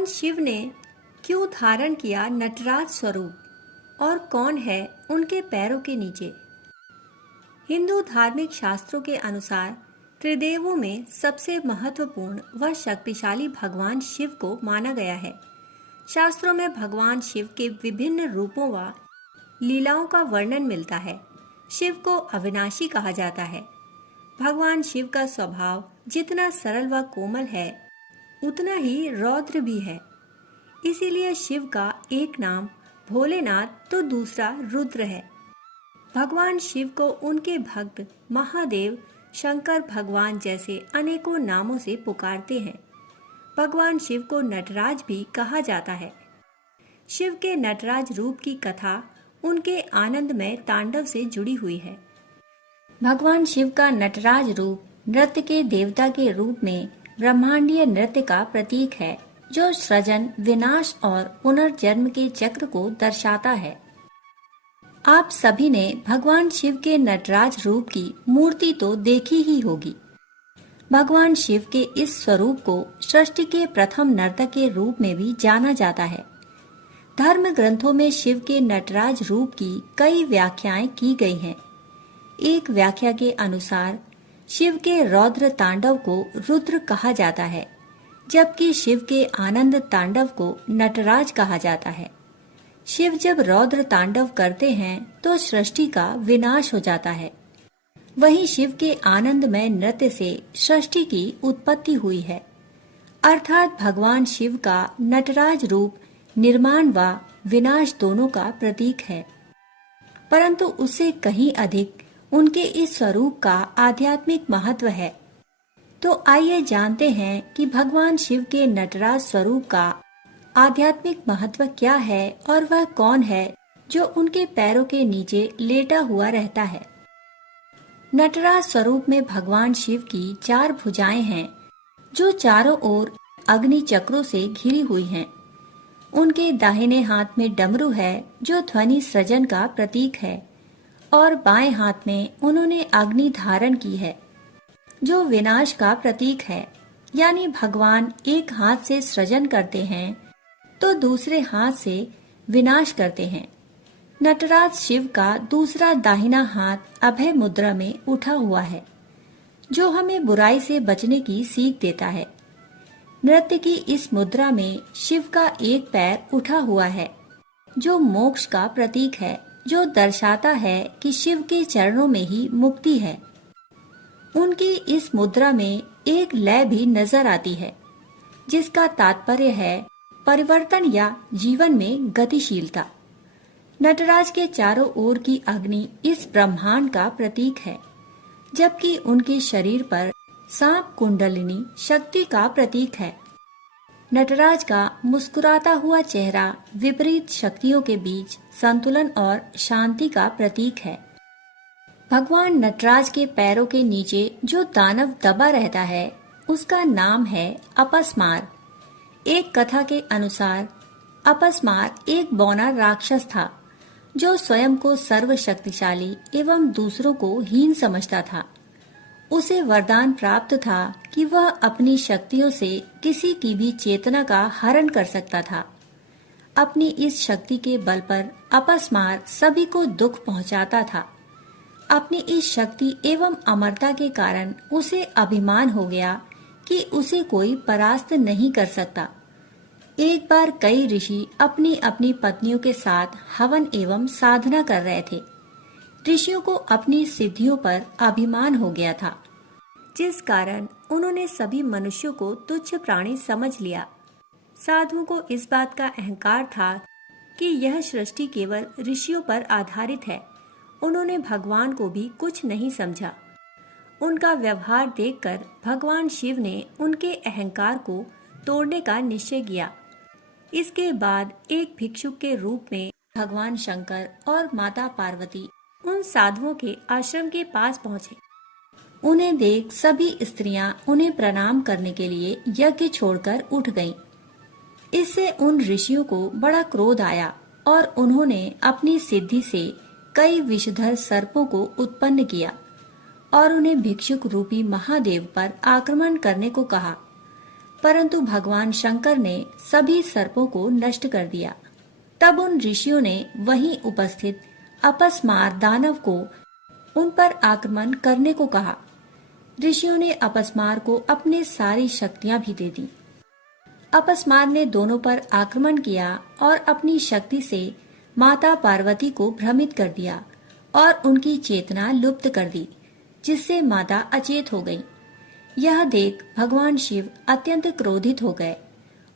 भगवान शिव ने क्यों धारण किया नटराज स्वरूप और कौन है उनके पैरों के नीचे? हिंदू धार्मिक शास्त्रों के अनुसार त्रिदेवों में सबसे महत्वपूर्ण व शक्तिशाली भगवान शिव को माना गया है। शास्त्रों में भगवान शिव के विभिन्न रूपों व लीलाओं का वर्णन मिलता है। शिव को अविनाशी कहा जाता है। भगवान शिव का स्वभाव जितना सरल व कोमल है उतना ही रौद्र भी है। इसीलिए शिव का एक नाम भोलेनाथ तो दूसरा रुद्र है। भगवान शिव को उनके भक्त महादेव, शंकर भगवान जैसे अनेकों नामों से पुकारते हैं। भगवान शिव को नटराज भी कहा जाता है। शिव के नटराज रूप की कथा उनके आनंदमय तांडव से जुड़ी हुई है। भगवान शिव का नटराज रूप नृत्य के देवता के रूप में ब्रह्मांडीय नृत्य का प्रतीक है, जो सृजन, विनाश और पुनर्जन्म के चक्र को दर्शाता है। आप सभी ने भगवान शिव के नटराज रूप की मूर्ति तो देखी ही होगी। भगवान शिव के इस स्वरूप को सृष्टि के प्रथम नर्तक के रूप में भी जाना जाता है। धर्म ग्रंथों में शिव के नटराज रूप की कई व्याख्याएं की गई हैं। एक व्याख्या के अनुसार शिव के रौद्र तांडव को रुद्र कहा जाता है, जबकि शिव के आनंद तांडव को नटराज कहा जाता है। शिव जब रौद्र तांडव करते हैं तो सृष्टि का विनाश हो जाता है। वहीं शिव के आनंदमय नृत्य से सृष्टि की उत्पत्ति हुई है। अर्थात भगवान शिव का नटराज रूप निर्माण व विनाश दोनों का प्रतीक है। परंतु उससे कहीं अधिक उनके इस स्वरूप का आध्यात्मिक महत्व है। तो आइए जानते हैं कि भगवान शिव के नटराज स्वरूप का आध्यात्मिक महत्व क्या है और वह कौन है जो उनके पैरों के नीचे लेटा हुआ रहता है। नटराज स्वरूप में भगवान शिव की 4 भुजाएं हैं, जो चारों ओर अग्नि चक्रों से घिरी हुई हैं। उनके दाहिने हाथ में डमरू है, जो ध्वनि सृजन का प्रतीक है, और बाएं हाथ में उन्होंने अग्नि धारण की है, जो विनाश का प्रतीक है। यानी भगवान एक हाथ से सृजन करते हैं तो दूसरे हाथ से विनाश करते हैं। नटराज शिव का दूसरा दाहिना हाथ अभय मुद्रा में उठा हुआ है, जो हमें बुराई से बचने की सीख देता है। नृत्य की इस मुद्रा में शिव का एक पैर उठा हुआ है, जो मोक्ष का प्रतीक है, जो दर्शाता है कि शिव के चरणों में ही मुक्ति है। उनकी इस मुद्रा में एक लय भी नजर आती है, जिसका तात्पर्य है परिवर्तन या जीवन में गतिशीलता। नटराज के चारों ओर की अग्नि इस ब्रह्मांड का प्रतीक है, जबकि उनके शरीर पर सांप कुंडलिनी शक्ति का प्रतीक है। नटराज का मुस्कुराता हुआ चेहरा विपरीत शक्तियों के बीच संतुलन और शांति का प्रतीक है। भगवान नटराज के पैरों के नीचे जो दानव दबा रहता है, उसका नाम है अपस्मार। एक कथा के अनुसार अपस्मार एक बौना राक्षस था, जो स्वयं को सर्वशक्तिशाली एवं दूसरों को हीन समझता था। उसे वरदान प्राप्त था कि वह अपनी शक्तियों से किसी की भी चेतना का हरण कर सकता था। अपनी इस शक्ति के बल पर अपस्मार सभी को दुख पहुंचाता था। अपनी इस शक्ति एवं अमरता के कारण उसे अभिमान हो गया कि उसे कोई परास्त नहीं कर सकता। एक बार कई ऋषि अपनी अपनी पत्नियों के साथ हवन एवं साधना कर रहे थे। ऋषियों को अपनी सिद्धियों पर अभिमान हो गया था, जिस कारण उन्होंने सभी मनुष्यों को तुच्छ प्राणी समझ लिया। साधुओं को इस बात का अहंकार था कि यह सृष्टि केवल ऋषियों पर आधारित है। उन्होंने भगवान को भी कुछ नहीं समझा। उनका व्यवहार देखकर भगवान शिव ने उनके अहंकार को तोड़ने का निश्चय किया। इसके बाद एक भिक्षुक के रूप में भगवान शंकर और माता पार्वती उन साधुओं के आश्रम के पास पहुँचे। उन्हें देख सभी स्त्रियां उन्हें प्रणाम करने के लिए यज्ञ छोड़कर उठ गईं। इससे उन ऋषियों को बड़ा क्रोध आया और उन्होंने अपनी सिद्धि से कई विषधर सर्पों को उत्पन्न किया और उन्हें भिक्षुक रूपी महादेव पर आक्रमण करने को कहा। परंतु भगवान शंकर ने सभी सर्पों को नष्ट कर दिया। तब उन ऋषियों ने वहीं उपस्थित अपस्मार दानव को उन पर आक्रमण करने को कहा। ऋषियों ने अपस्मार को अपनी सारी शक्तियां भी दे दी। अपस्मार ने दोनों पर आक्रमण किया और अपनी शक्ति से माता पार्वती को भ्रमित कर दिया और उनकी चेतना लुप्त कर दी, जिससे माता अचेत हो गई। यह देख भगवान शिव अत्यंत क्रोधित हो गए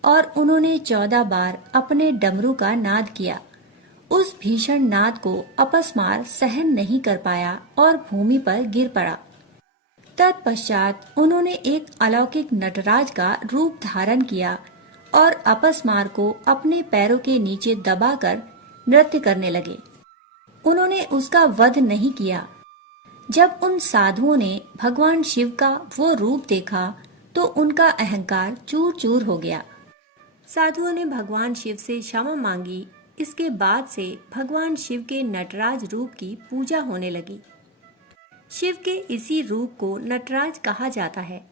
और उन्होंने 14 बार अपने डमरू का नाद किया। उस भीषण नाद को अपस्मार सहन नहीं कर पाया और भूमि पर गिर पड़ा। तत्पश्चात उन्होंने एक अलौकिक नटराज का रूप धारण किया और अपस्मार को अपने पैरों के नीचे दबाकर नृत्य करने लगे। उन्होंने उसका वध नहीं किया। जब उन साधुओं ने भगवान शिव का वो रूप देखा तो उनका अहंकार चूर चूर हो गया। साधुओं ने भगवान शिव से क्षमा मांगी। इसके बाद से भगवान शिव के नटराज रूप की पूजा होने लगी। शिव के इसी रूप को नटराज कहा जाता है।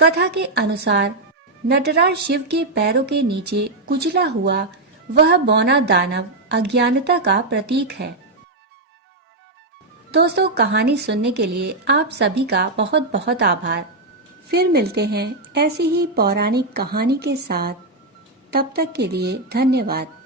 कथा के अनुसार नटराज शिव के पैरों के नीचे कुचला हुआ वह बौना दानव अज्ञानता का प्रतीक है। दोस्तों, कहानी सुनने के लिए आप सभी का बहुत बहुत आभार। फिर मिलते हैं ऐसी ही पौराणिक कहानी के साथ। तब तक के लिए धन्यवाद।